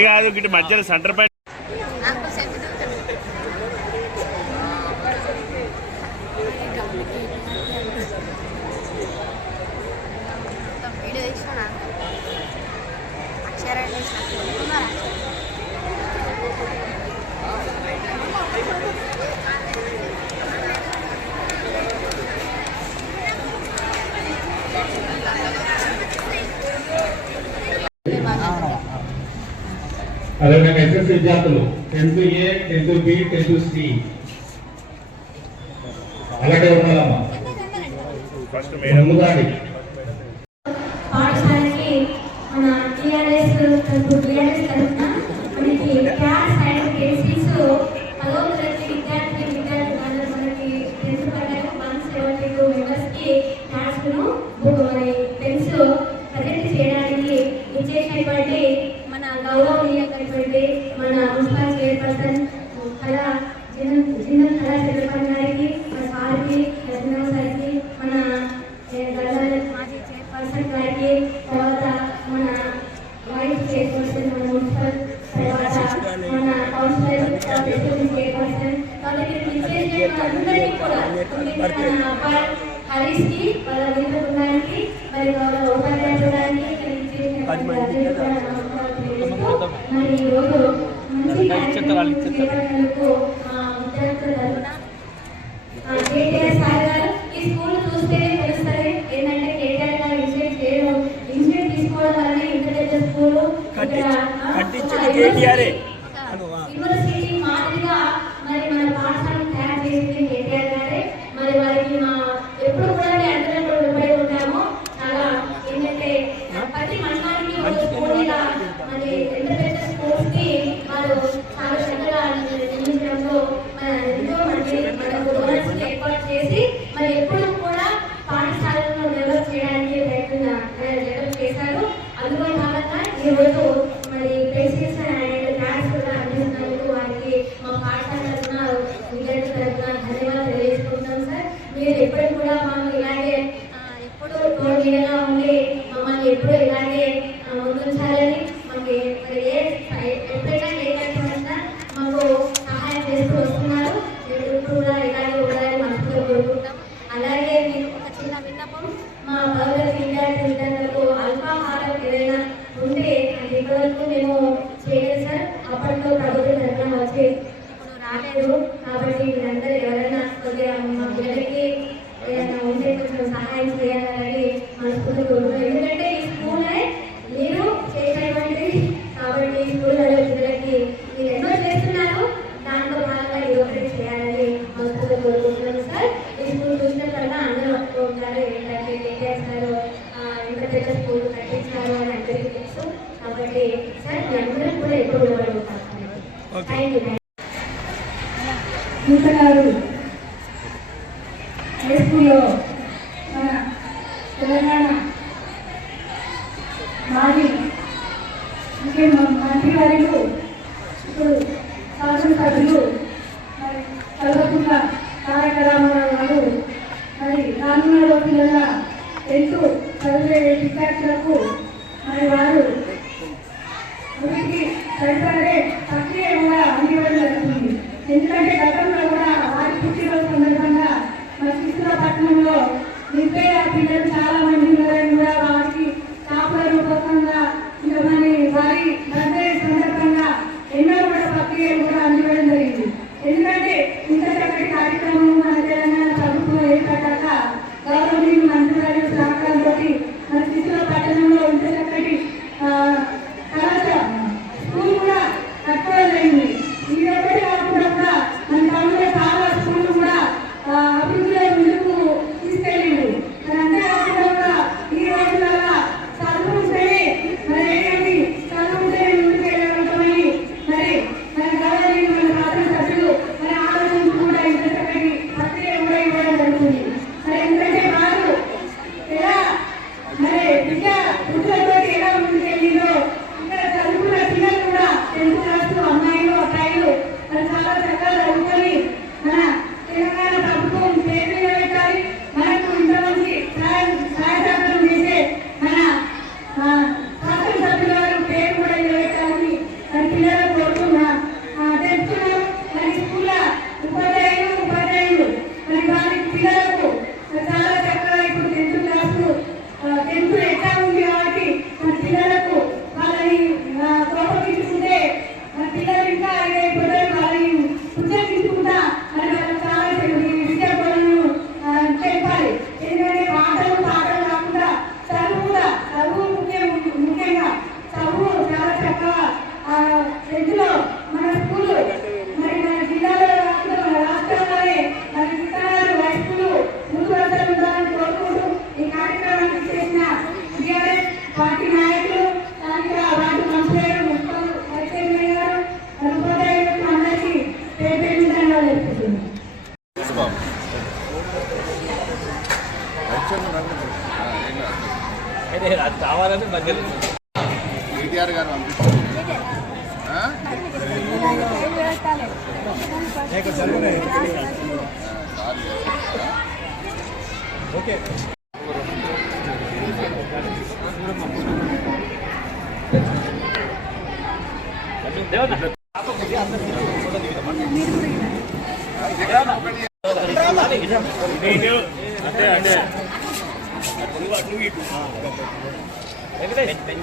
అటు కాదు ఇటు మధ్యలో సెంటర్ పైన అదేవిధంగా ఎస్ఎస్ విద్యార్థులు 10th A, 10th B, 10th C అలాగే ఉండాలమ్మా. ఫస్ట్ మేడం పాఠశాలకి మన టీఆర్ఎస్ తరఫున మనకి క్లాస్ అండ్ కేసీస్ 10వ తరగతి విద్యార్థులు మనకి 10th ప్రకారం 172 మెంబర్స్కి క్లాస్ను మరి పెన్స్ ప్రజెంట్ చేయడానికి విచ్చేసినటువంటి మన గౌరవనీయమైనటువంటి మన మున్సిపల్ చైర్పర్సన్ కళా జిందల్ కళా చంద్రబాబు గారికి మన సార్కి రత్నరావు సార్కి మన మాజీ చైర్పర్సన్ గారికి తర్వాత మన వైస్ చైర్పర్సన్ మన మున్సిపల్ తర్వాత మన కౌన్సిలర్ చైర్పర్సన్ కాబట్టి అందరికీ కూడా హరీష్కి వాళ్ళ విందు బృందానికి మరి వాళ్ళ ఉపాధ్యాయుడానికి మరి ఈరోజు మంచి కేటీఆర్ సార్ గారు ఈ స్కూల్ చూస్తేనే తెలుస్తుంది ఏంటంటే కేటీఆర్ గారు ఇన్స్టిట్యూట్ చేయడం ఇన్స్టిట్యూట్ తీసుకోవడం వల్ల ఇంత పెద్ద స్కూల్ యూనివర్సిటీ మాదిరిగా మరి మన పాఠశాలను తయారు చేసింది కేటీఆర్ గారే. మరి వారికి మా ఎప్పుడు కూడా అందరూ రుణపడి ఉంటాము. చాలా ఏంటంటే ప్రతి మండలానికి ఒక స్కూల్గా మరి ఎంత పెద్ద స్కూల్స్ కి వాళ్ళు చాలా చక్కగా నిర్మించడంలో ఎంతో మంది మనకు డోనర్స్ ఏర్పాటు చేసి మరి ఎప్పుడు కూడా పాఠశాలను డెవలప్ చేయడానికి డెవలప్ చేశారు. అందులో భాగంగా ఈరోజు మరి ప్రెసిడెంట్స్ అండ్ క్లాస్ కూడా అందిస్తున్నందుకు వారికి మా పాఠశాల తరఫున విద్యార్థుల తరఫున ధన్యవాదాలు తెలియజేసుకుంటాం సార్. మీరు ఎప్పటికి కూడా మమ్మల్ని ఇలాగే ఎప్పుడు తోడుగా ఉండి మమ్మల్ని ఎప్పుడు ఇలాగే ముందుంచాలని మాకు ఎప్పుడైనా ఏ కష్టం వచ్చినా మాకు సహాయం చేస్తూ వస్తున్నారు. ఎప్పుడు కూడా ఇలాగే ఉండాలని మనసులో కోరుకుంటాం. అలాగే నేను ఒక చిన్న విన్నపం, మా భవిష్యత్ విద్యార్థులకు అల్పాహారం ఏదైనా ఉంటే అది ఇప్పటివరకు మేము చేయలేదు సార్. అప్పట్లో ప్రభుత్వం తరఫున వచ్చి ఇప్పుడు రాలేదు. కాబట్టి మీరందరూ ఎవరైనా కొద్దిగా మా పిల్లలకి ఏదైనా ఉంటే కొంచెం సహాయం చేయాలని మనస్ఫూర్తి కోరుకుంటున్నాం. ఎందుకంటే ఈ స్కూలే మీరు చేసినటువంటి కాబట్టి ఈ స్కూల్లో పిల్లలకి మీరు ఎన్నో చేస్తున్నారు. దాంట్లో భాగంగా ఇది ఒకటి చేయాలని మనస్ఫూర్తి కోరుకుంటున్నాను సార్. ఈ స్కూల్ చూసిన తర్వాత అందరూ ఒప్పుకుంటారు ఏంటంటే కేటీఆర్ సార్ ఎంత పెద్ద స్కూల్ కట్టించారు అని అందరికీ తెలుసు. కాబట్టి సార్ మీ అందరం కూడా ఎప్పుడు అడుగుతాం. Thank you. హై స్కూల్లో మన తెలంగాణ మాజీ మంత్రి గారు ఇప్పుడు శాసనసభ్యులు మరి కల్వకుంట్ల తారక రామారావు గారు మరి రానున్న రోజులలో 10th చదివే విద్యార్థులకు మరి వారు వృత్తికి సరిపడే ప్రక్రియ కూడా అందివ్వడం జరుగుతుంది. ఎందుకంటే గతంలో కూడా వారి పుట్టినరోజు సందర్భంగా మన కృష్ణపట్నంలో నిర్భయ పిల్లలు చాలా మంది ఉన్నారని కూడా వారికి కాపుల రూపకంగా ఇంకా మరి వారి బర్త్డే సందర్భంగా ఎన్నో కూడా ప్రక్రియలు కూడా అందివ్వడం జరిగింది. ఎందుకంటే ఇంత చక్కటి కార్యక్రమం మన తెలంగాణ ప్రభుత్వం ఏర్పడ్డాక గౌరవనీయులు మంత్రి గారి సహకారంతో మన కృష్ణపట్నంలో ఇంత చక్కటి స్కూల్ కూడా కట్టుకోవడం జరిగింది. ఇది ఒకటి కాకుండా కూడా మన టౌన్లో చాలా స్కూళ్ళు కూడా అభివృద్ధిలో ముందుకు తీసుకెళ్ళింది. మరి అంతేకాకుండా కూడా ఈ రోజులలో చదువుకుంటేనే మరి ఏంటంటే చదువుకుంటేనే ముందుకు వెళ్ళగలుగుతామని మరి మన గౌరవనీయులు మన శాసనసభ్యులు మరి ఆలోచించి కూడా ఇంత చక్కటి ప్రక్రియ కూడా ఇవ్వడం జరుగుతుంది. మరి ఎందుకంటే వారు ఎలా కావాలని మధ్యలో కేటీఆర్ గారు పంపిస్తారు. ఓకే అంటే అంటే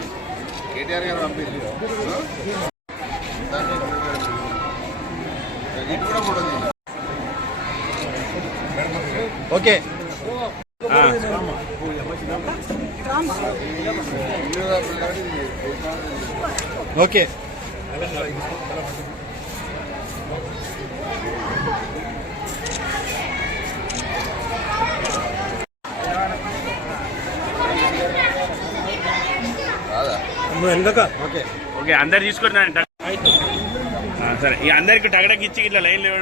కేటీఆర్ గారు పంపించారు. ఇటు కూడా కూడా ఓకే ఓకే ఓకే ఓకే అందరు తీసుకుంటున్నాను సరే ఇక అందరికి టగడకి ఇచ్చి ఇట్లా లైన్ లేవు